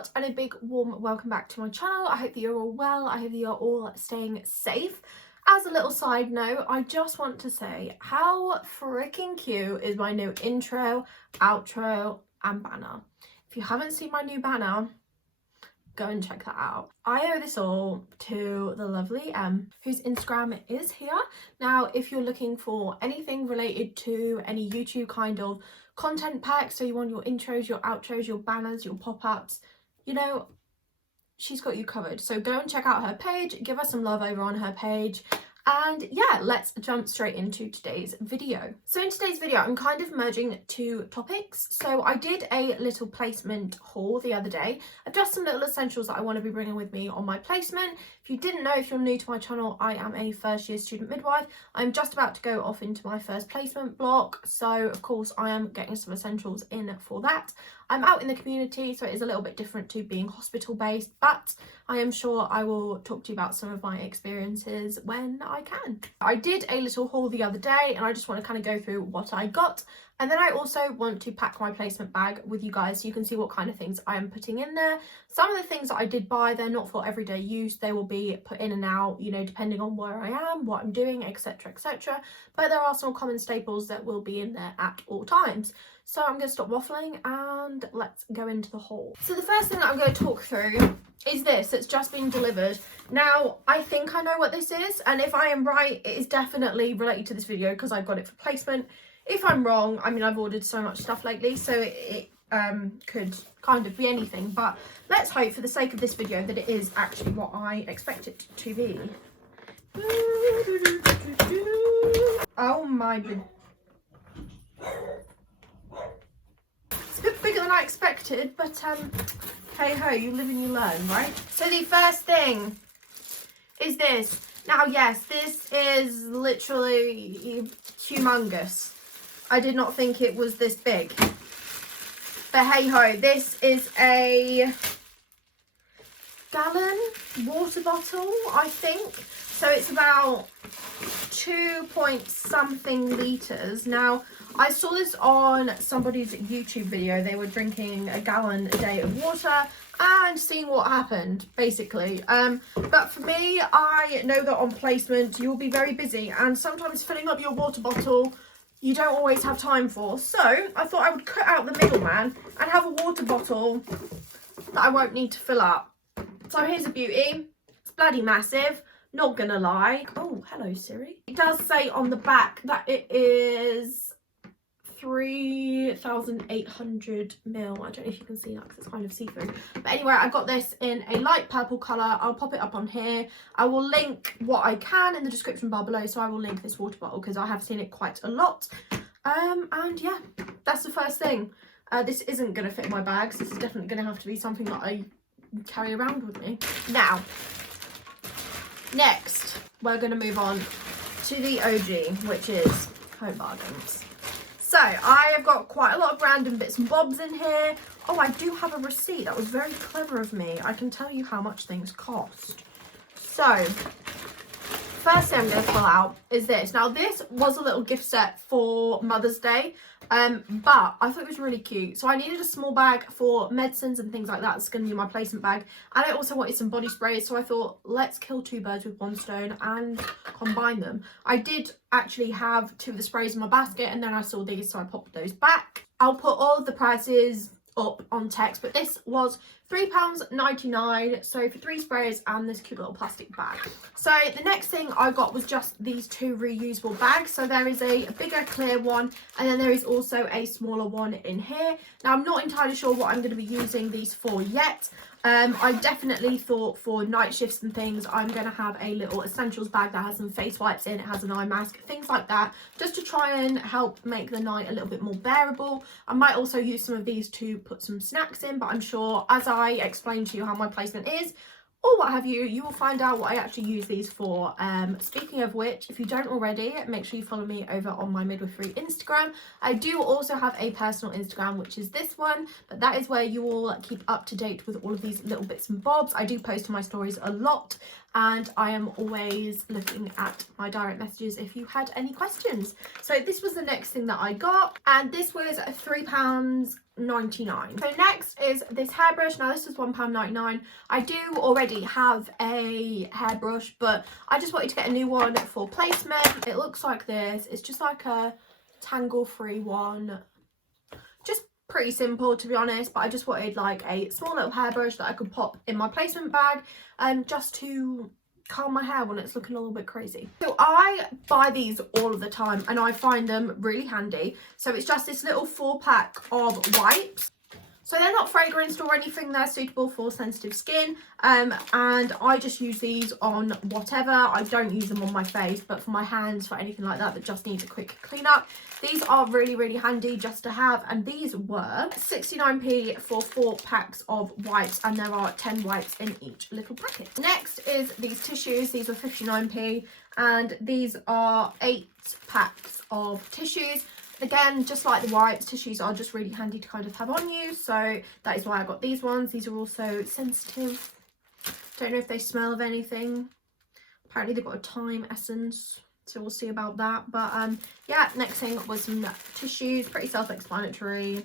what, and a big warm welcome back to my channel. I hope that you're all well. I hope that you're all staying safe. As a little side note, I just want to say how freaking cute is my new intro, outro and banner. If you haven't seen my new banner, go and check that out. I owe this all to the lovely whose Instagram is here. Now, if you're looking for anything related to any YouTube kind of content packs, so you want your intros, your outros, your banners, your pop-ups, you know, she's got you covered. So go and check out her page, give her some love over on her page. And yeah, let's jump straight into today's video. So in today's video, I'm kind of merging two topics. So I did a little placement haul the other day of just some little essentials that I want to be bringing with me on my placement. If you didn't know, if you're new to my channel, I am a first year student midwife. I'm just about to go off into my first placement block. So of course I am getting some essentials in for that. I'm out in the community, so it is a little bit different to being hospital based, but I am sure I will talk to you about some of my experiences when I can. I did a little haul the other day and I just want to kind of go through what I got. And then I also want to pack my placement bag with you guys so you can see what kind of things I am putting in there. Some of the things that I did buy, they're not for everyday use. They will be put in and out, you know, depending on where I am, what I'm doing, etc, etc. But there are some common staples that will be in there at all times. So I'm going to stop waffling and let's go into the haul. So the first thing that I'm going to talk through is this. It's just been delivered. Now, I think I know what this is, and if I am right, it is definitely related to this video because I've got it for placement. If I'm wrong, I mean, I've ordered so much stuff lately, so it could kind of be anything, but let's hope for the sake of this video that it is actually what I expect it to be. Oh my god. It's a bit bigger than I expected, but hey ho, you live and you learn, right? So the first thing is this. Now, yes, this is literally humongous. I did not think it was this big. But hey ho, this is a gallon water bottle, I think. So it's about 2 point something litres. Now, I saw this on somebody's YouTube video. They were drinking a gallon a day of water and seeing what happened, basically. But for me, I know that on placement, you'll be very busy. And sometimes filling up your water bottle, you don't always have time for. So I thought I would cut out the middleman and have a water bottle that I won't need to fill up. So here's a beauty. It's bloody massive. Not gonna lie. Oh, hello Siri. It does say on the back that it is 3,800 ml. I don't know if you can see that because it's kind of see-through. But anyway, I got this in a light purple colour. I'll pop it up on here. I will link what I can in the description bar below. So I will link this water bottle because I have seen it quite a lot. And yeah, that's the first thing. This isn't going to fit in my bags. This is definitely going to have to be something that I carry around with me. Now, next, we're going to move on to the OG, which is Home Bargains. So I have got quite a lot of random bits and bobs in here. Oh, I do have a receipt. That was very clever of me. I can tell you how much things cost. So first thing I'm going to pull out is this. Now, this was a little gift set for Mother's Day, but I thought it was really cute. So I needed a small bag for medicines and things like that. It's going to be my placement bag. And I also wanted some body sprays. So I thought, let's kill two birds with one stone and combine them. I did actually have two of the sprays in my basket, and then I saw these, so I popped those back. I'll put all of the prices up on text, but this was £3.99, so for 3 sprays and this cute little plastic bag. So the next thing I got was just these 2 reusable bags. So there is a bigger clear one, and then there is also a smaller one in here. Now, I'm not entirely sure what I'm going to be using these for yet. I definitely thought for night shifts and things, I'm going to have a little essentials bag that has some face wipes in, it has an eye mask, things like that, just to try and help make the night a little bit more bearable. I might also use some of these to put some snacks in, but I'm sure as I explain to you how my placement is, or what have you, you will find out what I actually use these for. Speaking of which, if you don't already, make sure you follow me over on my midwifery Instagram. I do also have a personal Instagram, which is this one, but that is where you will keep up to date with all of these little bits and bobs. I do post to my stories a lot, and I am always looking at my direct messages if you had any questions. So this was the next thing that I got, and this was £3.99. So next is this hairbrush. Now this is £1.99. I do already have a hairbrush, but I just wanted to get a new one for placement. It looks like this. It's just like a tangle free one, just pretty simple to be honest, but I just wanted like a small little hairbrush that I could pop in my placement bag just to calm my hair when it's looking a little bit crazy. So I buy these all of the time and I find them really handy. So it's just this little 4-pack of wipes. So they're not fragranced or anything, they're suitable for sensitive skin, and I just use these on whatever. I don't use them on my face, but for my hands, for anything like that that just needs a quick clean up, these are really handy just to have. And these were 69p for 4 packs of wipes, and there are 10 wipes in each little packet. Next is these tissues. These are 59p, and these are 8 packs of tissues. Again, just like the wipes, tissues are just really handy to kind of have on you, so that is why I got these ones. These are also sensitive. Don't know if they smell of anything. Apparently they've got a thyme essence, so we'll see about that. But yeah, next thing was some tissues, pretty self-explanatory.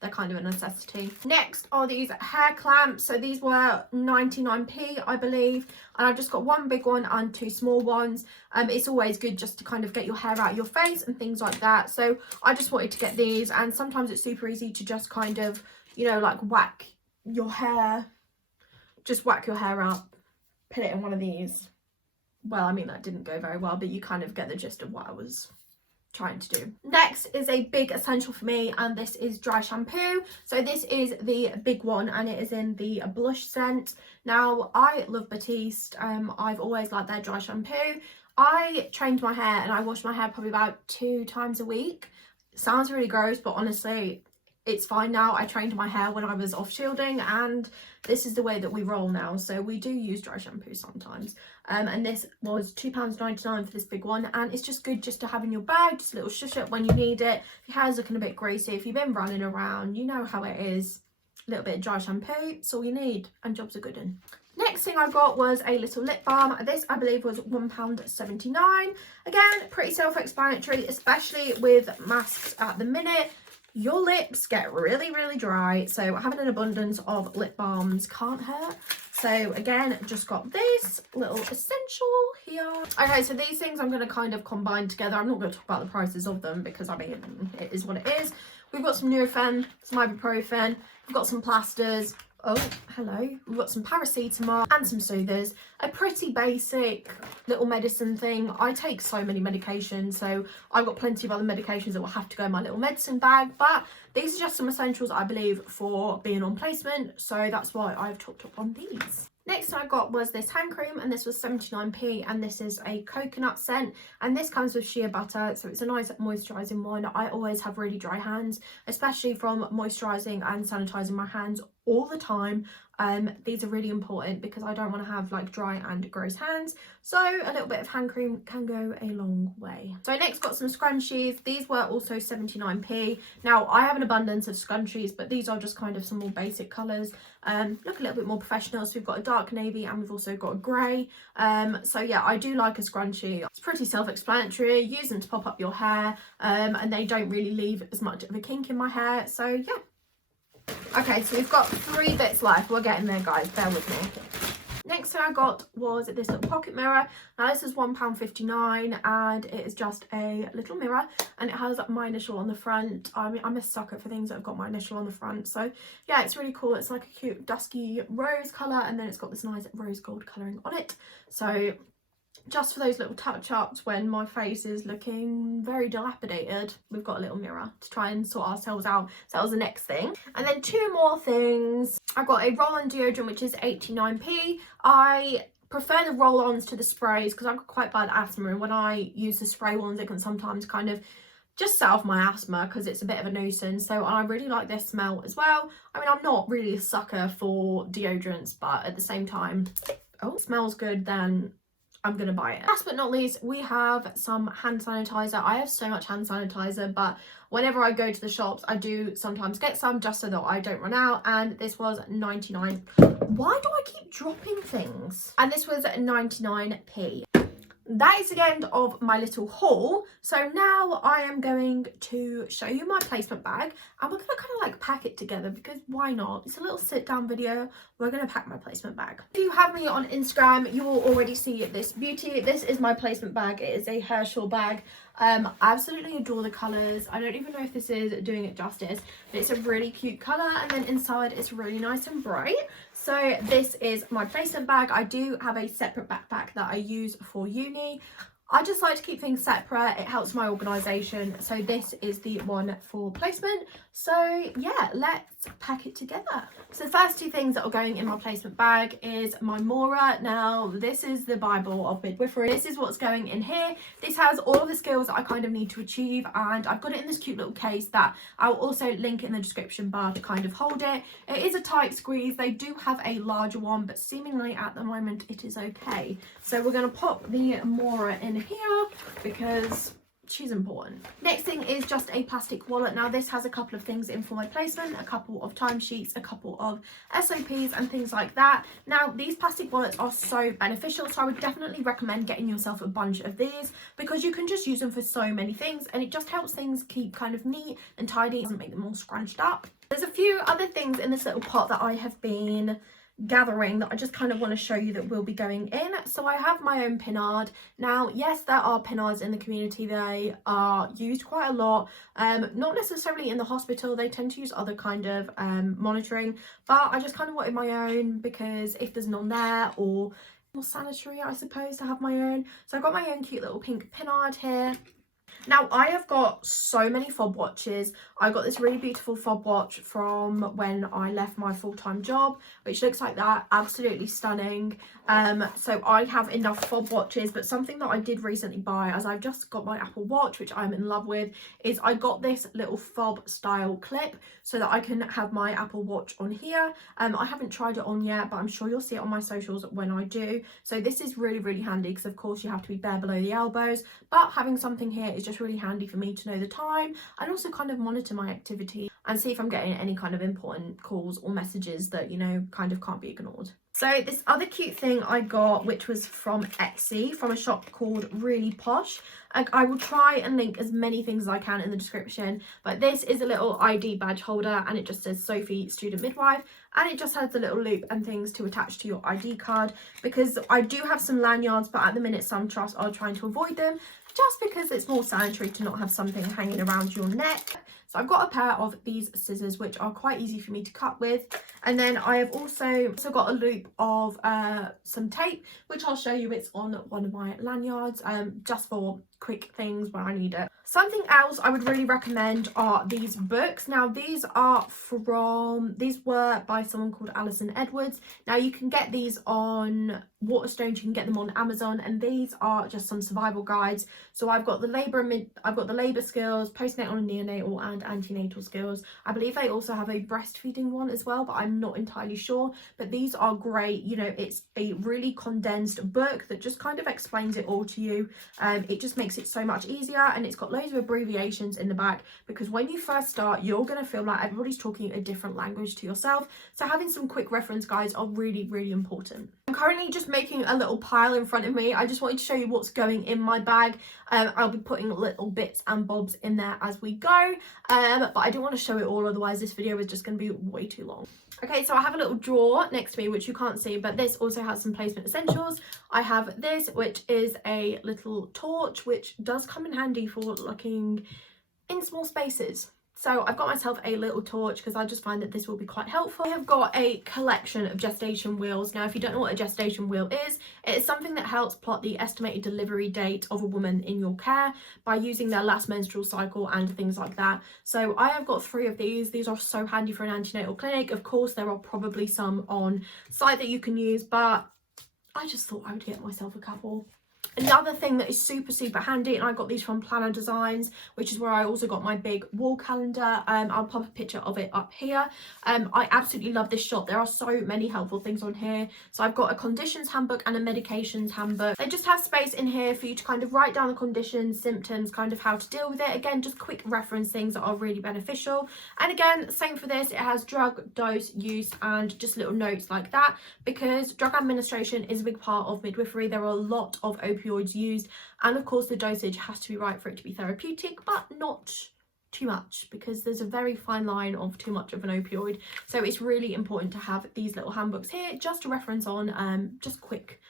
They're kind of a necessity. Next are these hair clamps. So these were 99p, I believe. And I've just got 1 big one and 2 small ones. It's always good just to kind of get your hair out of your face and things like that. So I just wanted to get these. And sometimes it's super easy to just kind of, you know, like whack your hair. Just whack your hair up. Put it in one of these. Well, I mean, that didn't go very well, but you kind of get the gist of what I was trying to do. Next is a big essential for me, and this is dry shampoo. So this is the big one, and it is in the blush scent. Now I love Batiste. I've always liked their dry shampoo. I trained my hair and I wash my hair probably about 2 times a week. Sounds really gross, but honestly it's fine now. I trained my hair when I was off shielding, and this is the way that we roll now. So we do use dry shampoo sometimes, and this was £2.99 for this big one, and it's just good just to have in your bag, just a little shush up when you need it. If your hair's looking a bit greasy, if you've been running around, you know how it is. A little bit of dry shampoo, it's all you need, and jobs are good in. Next thing I got was a little lip balm. This I believe was £1.79. Again, pretty self-explanatory, especially with masks at the minute. Your lips get really dry, so having an abundance of lip balms can't hurt. So again, just got this little essential here. Okay, so these things I'm going to kind of combine together. I'm not going to talk about the prices of them because I mean it is what it is. We've got some Nurofen, some ibuprofen, we've got some plasters. Oh, hello. We've got some paracetamol and some soothers. A pretty basic little medicine thing. I take so many medications, so I've got plenty of other medications that will have to go in my little medicine bag, but these are just some essentials I believe for being on placement, so that's why I've topped up on these. Next I got was this hand cream, and this was 79p, and this is a coconut scent, and this comes with shea butter, so it's a nice moisturising one. I always have really dry hands, especially from moisturising and sanitising my hands all the time. These are really important because I don't want to have like dry and gross hands, so a little bit of hand cream can go a long way. So I next got some scrunchies. These were also 79p. Now I have an abundance of scrunchies, but these are just kind of some more basic colours. Look a little bit more professional. So we've got a dark navy and we've also got a grey. So yeah, I do like a scrunchie. It's pretty self-explanatory. Use them to pop up your hair, and they don't really leave as much of a kink in my hair, so yeah. Okay, so we've got 3 bits left. We're getting there, guys. Bear with me. Next thing I got was this little pocket mirror. Now this is £1.59, and it is just a little mirror, and it has my initial on the front. I mean, I'm a sucker for things that have got my initial on the front, so yeah, it's really cool. It's like a cute dusky rose colour, and then it's got this nice rose gold colouring on it. So just for those little touch-ups when my face is looking very dilapidated, we've got a little mirror to try and sort ourselves out. So that was the next thing. And then 2 more things. I got a roll-on deodorant, which is 89p. I prefer the roll-ons to the sprays because I've got quite bad asthma, and when I use the spray ones, it can sometimes kind of just set off my asthma because it's a bit of a nuisance. So I really like this smell as well. I mean, I'm not really a sucker for deodorants, but at the same time, oh, it smells good, then I'm gonna buy it. Last but not least, we have some hand sanitizer. I have so much hand sanitizer, but whenever I go to the shops, I do sometimes get some just so that I don't run out, and this was 99. Why do I keep dropping things? And this was 99p. That is the end of my little haul. So now I am going to show you my placement bag, and we're gonna kind of like pack it together because why not? It's a little sit down video. We're gonna pack my placement bag. If you have me on Instagram, you will already see this beauty. This is my placement bag. It is a Herschel bag. I absolutely adore the colours. I don't even know if this is doing it justice, but it's a really cute colour, and then inside it's really nice and bright. So this is my placement bag. I do have a separate backpack that I use for uni. I just like to keep things separate. It helps my organisation. So this is the one for placement. So yeah, let's pack it together. So the first two things that are going in my placement bag is my Mora. Now this is the Bible of midwifery. This is what's going in here. This has all of the skills that I kind of need to achieve, and I've got it in this cute little case that I'll also link in the description bar to kind of hold it. It is a tight squeeze. They do have a larger one, but seemingly at the moment it is okay. So we're going to pop the Mora in here because she's important. Next thing is just a plastic wallet. Now this has a couple of things in for my placement, a couple of timesheets, a couple of SOPs and things like that. Now these plastic wallets are so beneficial, so I would definitely recommend getting yourself a bunch of these because you can just use them for so many things, and it just helps things keep kind of neat and tidy. It doesn't make them all scrunched up. There's a few other things in this little pot that I have been gathering that I just kind of want to show you that will be going in. So I have my own pinard. Now yes, there are pinards in the community. They are used quite a lot, not necessarily in the hospital. They tend to use other kind of monitoring, but I just kind of wanted my own because if there's none there, or more sanitary I suppose to have my own. So I've got my own cute little pink pinard here. Now I have got so many fob watches. I got this really beautiful fob watch from when I left my full-time job, which looks like that, absolutely stunning. So I have enough fob watches, but something that I did recently buy, as I've just got my Apple Watch, which I'm in love with, is I got this little fob style clip so that I can have my Apple Watch on here. I haven't tried it on yet, but I'm sure you'll see it on my socials when I do. So this is really, really handy because of course you have to be bare below the elbows, but having something here is just really handy for me to know the time and also kind of monitor my activity and see if I'm getting any kind of important calls or messages that, you know, kind of can't be ignored. So this other cute thing I got, which was from Etsy, from a shop called Really Posh. I will try and link as many things as I can in the description, but this is a little ID badge holder, and it just says Sophie Student Midwife, and it just has the little loop and things to attach to your ID card, because I do have some lanyards, but at the minute some trusts are trying to avoid them just because it's more sanitary to not have something hanging around your neck. So I've got a pair of these scissors, which are quite easy for me to cut with. And then I have also got a loop of some tape, which I'll show you. It's on one of my lanyards, just for quick things when I need it. Something else I would really recommend are these books. Now these were by someone called Alison Edwards. Now you can get these on Waterstones, you can get them on Amazon, and these are just some survival guides. So I've got the labour skills, postnatal and neonatal, and antenatal skills. I believe they also have a breastfeeding one as well, but I'm not entirely sure. But these are great. You know, it's a really condensed book that just kind of explains it all to you. It just makes it so much easier, and it's got loads of abbreviations in the back because when you first start, you're going to feel like everybody's talking a different language to yourself. So having some quick reference guides are really, really important. I'm currently just making a little pile in front of me. I just wanted to show you what's going in my bag. I'll be putting little bits and bobs in there as we go, but I don't want to show it all, otherwise this video is just going to be way too long. Okay, so I have a little drawer next to me which you can't see, but this also has some placement essentials. I have this, which is a little torch, which does come in handy for looking in small spaces. So I've got myself a little torch because I just find that this will be quite helpful. I have got a collection of gestation wheels. Now, if you don't know what a gestation wheel is, it is something that helps plot the estimated delivery date of a woman in your care by using their last menstrual cycle and things like that. So I have got 3 of these. These are so handy for an antenatal clinic. Of course, there are probably some on site that you can use, but I just thought I would get myself a couple. Another thing that is super handy, and I got these from Planner Designs, which is where I also got my big wall calendar. I'll pop a picture of it up here. I absolutely love this shop. There are so many helpful things on here. So I've got a conditions handbook and a medications handbook. They just have space in here for you to kind of write down the conditions, symptoms, kind of how to deal with it. Again, just quick reference things that are really beneficial. And again, same for this. It has drug, dose, use, and just little notes like that, because drug administration is a big part of midwifery. There are a lot of opioids used, and of course the dosage has to be right for it to be therapeutic, but not too much, because there's a very fine line of too much of an opioid. So it's really important to have these little handbooks here just to reference on, just quick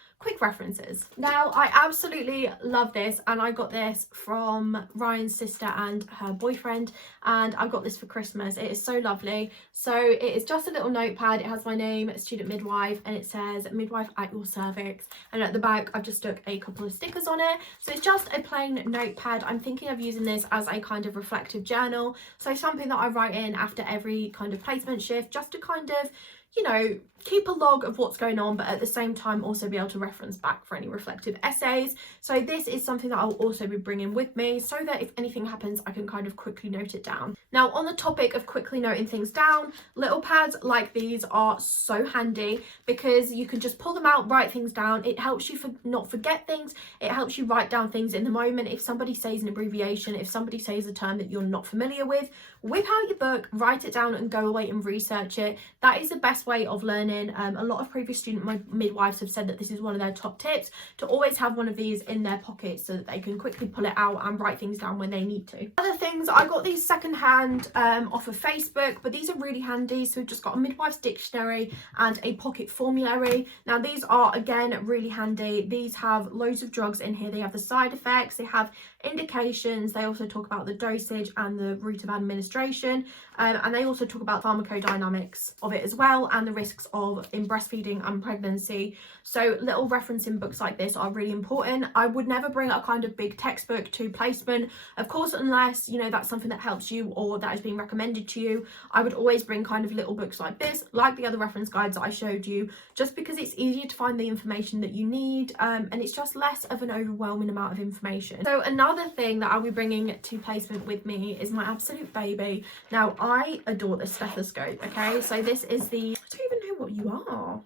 references. Now, I absolutely love this, and I got this from Ryan's sister and her boyfriend, and I got this for Christmas. It is so lovely. So it is just a little notepad. It has my name, student midwife, and it says midwife at your cervix, and at the back I've just stuck a couple of stickers on it. So it's just a plain notepad. I'm thinking of using this as a kind of reflective journal, so something that I write in after every kind of placement shift, just to kind of, you know, keep a log of what's going on, but at the same time also be able to reference back for any reflective essays. So this is something that I'll also be bringing with me, so that if anything happens I can kind of quickly note it down. Now, on the topic of quickly noting things down, little pads like these are so handy, because you can just pull them out, write things down. It helps you not forget things. It helps you write down things in the moment. If somebody says an abbreviation, if somebody says a term that you're not familiar with, whip out your book, write it down, and go away and research it. That is the best way of learning. A lot of previous student midwives have said that this is one of their top tips, to always have one of these in their pocket so that they can quickly pull it out and write things down when they need to. Other things, I got these secondhand off of Facebook, but these are really handy. So we've just got a midwife's dictionary and a pocket formulary. Now these are again really handy. These have loads of drugs in here. They have the side effects, they have indications, they also talk about the dosage and the route of administration, and they also talk about pharmacodynamics of it as well, and the risks of in breastfeeding and pregnancy. So little referencing books like this are really important. I would never bring a kind of big textbook to placement, of course, unless, you know, that's something that helps you or that is being recommended to you. I would always bring kind of little books like this, like the other reference guides that I showed you, just because it's easier to find the information that you need, and it's just less of an overwhelming amount of information. So another thing that I'll be bringing to placement with me is my absolute baby. Now, I adore this stethoscope, okay? So this is the, I don't even know what you are.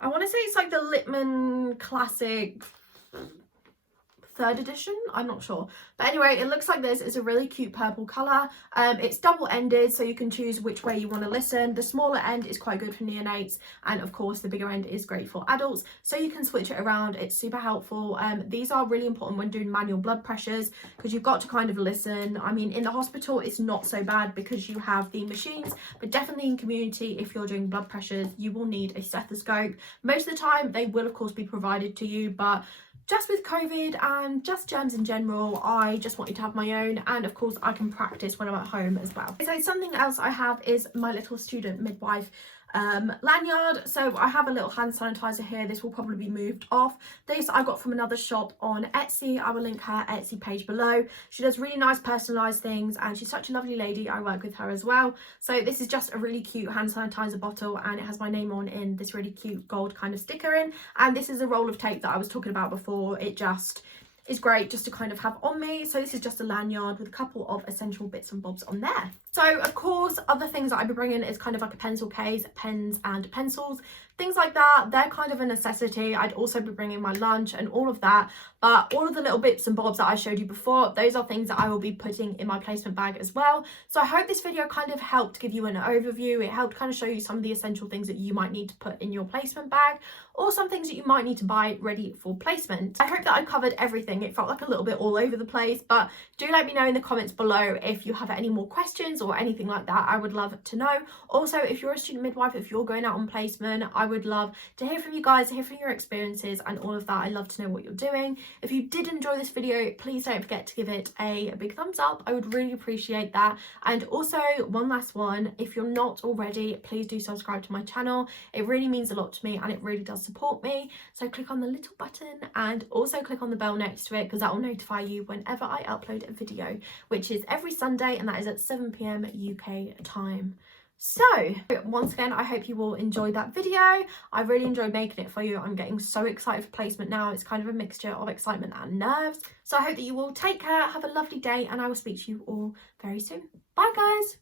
I want to say it's like the Littman Classic 3rd edition, I'm not sure, but anyway, it looks like this. It's a really cute purple color. It's double-ended, so you can choose which way you want to listen. The smaller end is quite good for neonates, and of course the bigger end is great for adults, so you can switch it around. It's super helpful. These are really important when doing manual blood pressures, because you've got to kind of listen. I mean, in the hospital it's not so bad because you have the machines, but definitely in community, if you're doing blood pressures, you will need a stethoscope. Most of the time they will of course be provided to you, but just with COVID and just germs in general, I just wanted to have my own, and of course I can practice when I'm at home as well. So something else I have is my little student midwife lanyard. So I have a little hand sanitizer here. This will probably be moved off. This I got from another shop on Etsy. I will link her Etsy page below. She does really nice personalized things, and she's such a lovely lady. I work with her as well. So this is just a really cute hand sanitizer bottle, and it has my name on in this really cute gold kind of sticker in, and this is a roll of tape that I was talking about before. It just is great just to kind of have on me. So this is just a lanyard with a couple of essential bits and bobs on there. So of course, other things that I'd be bringing is kind of like a pencil case, pens and pencils, things like that. They're kind of a necessity. I'd also be bringing my lunch and all of that, but all of the little bits and bobs that I showed you before, those are things that I will be putting in my placement bag as well. So I hope this video kind of helped give you an overview. It helped kind of show you some of the essential things that you might need to put in your placement bag, or some things that you might need to buy ready for placement. I hope that I covered everything. It felt like a little bit all over the place, but do let me know in the comments below if you have any more questions or anything like that. I would love to know. Also, if you're a student midwife, if you're going out on placement, I would love to hear from you guys, to hear from your experiences and all of that. I love to know what you're doing. If you did enjoy this video, please don't forget to give it a big thumbs up. I would really appreciate that. And also, one last one, if you're not already, please do subscribe to my channel. It really means a lot to me, and it really does support me. So click on the little button, and also click on the bell next to it, because that will notify you whenever I upload a video, which is every Sunday, and that is at 7 PM UK time. So once again, I hope you all enjoyed that video. I really enjoyed making it for you. I'm getting so excited for placement now. It's kind of a mixture of excitement and nerves. So I hope that you all take care, have a lovely day, and I will speak to you all very soon. Bye guys.